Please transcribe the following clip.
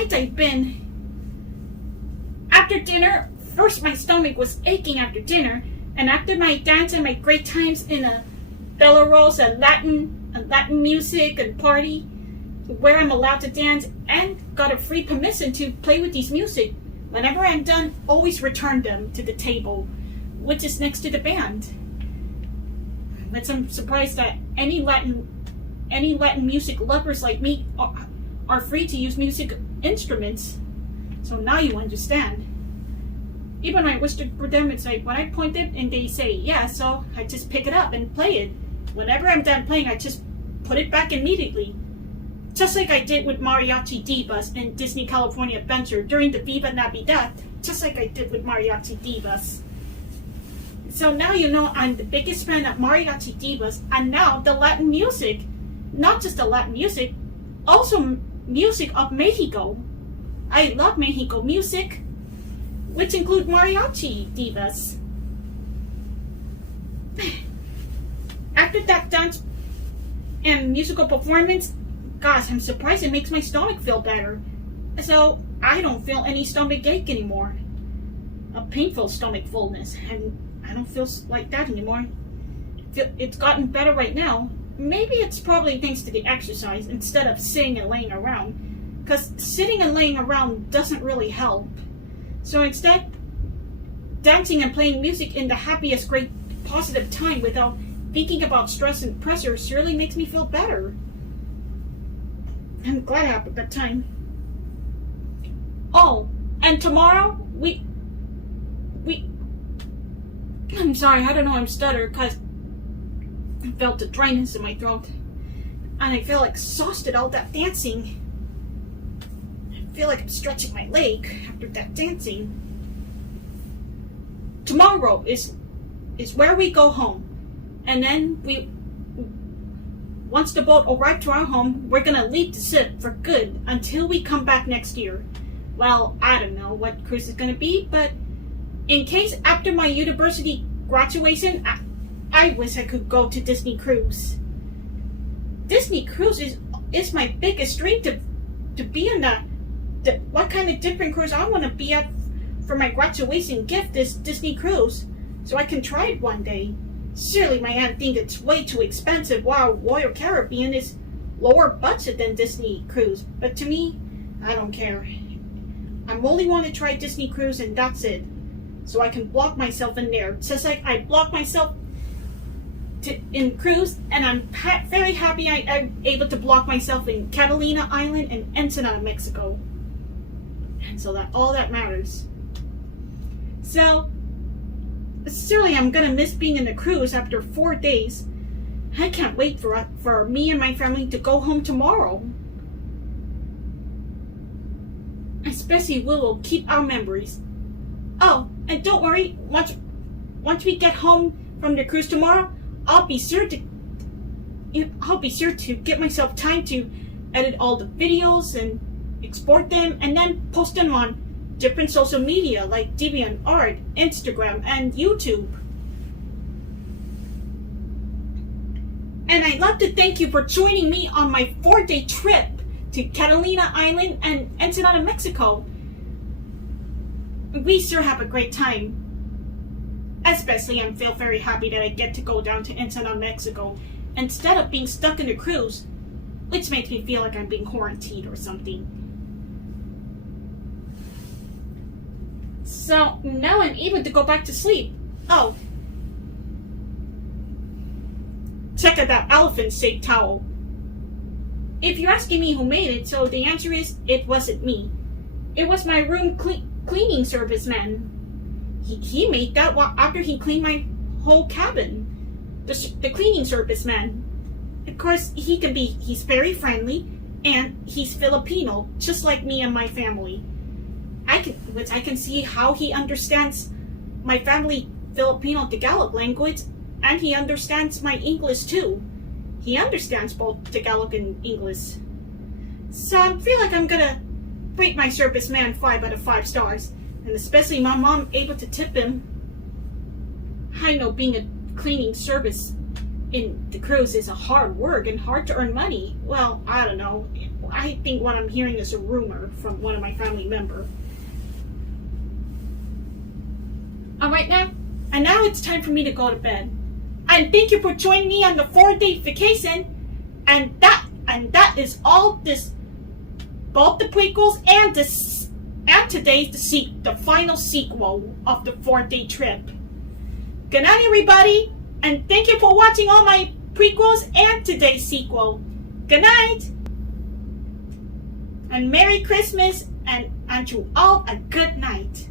nights I've been. After dinner, first my stomach was aching after dinner, and after my dance and my great times in a Belarus, a Latin music and party, where I'm allowed to dance and got a free permission to play with these music. Whenever I'm done, always return them to the table, which is next to the band. But I'm surprised that any Latin music lovers like me are free to use music instruments. So now you understand. Even I whispered for them, it's like when I point it and they say yeah, so I just pick it up and play it. Whenever I'm done playing, I just put it back immediately. Just like I did with Mariachi Divas in Disney California Adventure during the Viva Navidad, just like I did with Mariachi Divas. So now you know I'm the biggest fan of Mariachi Divas, and now the Latin music. Not just the Latin music, also music of Mexico. I love Mexico music, which include Mariachi Divas. After that dance and musical performance, gosh, I'm surprised it makes my stomach feel better. So I don't feel any stomach ache anymore. A painful stomach fullness, and I don't feel like that anymore. It's gotten better right now. Maybe it's probably thanks to the exercise instead of sitting and laying around. Because sitting and laying around doesn't really help. So instead, dancing and playing music in the happiest, great, positive time without thinking about stress and pressure surely makes me feel better. I'm glad I have a good time. Oh, and tomorrow, I'm sorry, I don't know, I'm stuttering because I felt the dryness in my throat. And I feel exhausted all that dancing. I feel like I'm stretching my leg after that dancing. Tomorrow is where we go home. And then once the boat arrives to our home, we're gonna leave the ship for good until we come back next year. Well, I don't know what cruise is gonna be, but in case after my university graduation, I wish I could go to Disney Cruise. Disney Cruise is my biggest dream to be in what kind of different cruise I want to be at for my graduation gift is Disney Cruise, so I can try it one day. Surely my aunt thinks it's way too expensive while Royal Caribbean is lower budget than Disney Cruise, but to me, I don't care. I only want to try Disney Cruise and that's it. So I can block myself in there, just like I block myself in Cruise, and I'm very happy I'm able to block myself in Catalina Island and Ensenada, Mexico. And so that all that matters. So, surely I'm gonna miss being in the cruise after 4 days. I can't wait for me and my family to go home tomorrow. Especially we will keep our memories. Oh, and don't worry, once we get home from the cruise tomorrow, I'll be sure to get myself time to edit all the videos and export them and then post them on different social media like DeviantArt, Instagram, and YouTube. And I'd love to thank you for joining me on my 4-day trip to Catalina Island and Ensenada, Mexico. We sure have a great time. Especially I feel very happy that I get to go down to Ensenada, Mexico instead of being stuck in a cruise, which makes me feel like I'm being quarantined or something. So now I'm able to go back to sleep. Oh, check out that elephant-shaped towel. If you're asking me who made it, so the answer is it wasn't me. It was my room cleaning service man. He made that after he cleaned my whole cabin. The cleaning service man. Of course, he's very friendly, and he's Filipino, just like me and my family. I can see how he understands my family Filipino Tagalog language, and he understands my English too. He understands both Tagalog and English. So I feel like I'm gonna rate my serviceman 5 out of 5 stars, and especially my mom able to tip him. I know being a cleaning service in the cruise is a hard work and hard to earn money. Well, I don't know. I think what I'm hearing is a rumor from one of my family members. Alright now, and now it's time for me to go to bed. And thank you for joining me on the 4-day vacation. And that is all this, both the prequels and today's the final sequel of the 4-day trip. Good night, everybody, and thank you for watching all my prequels and today's sequel. Good night, and Merry Christmas, and to all a good night.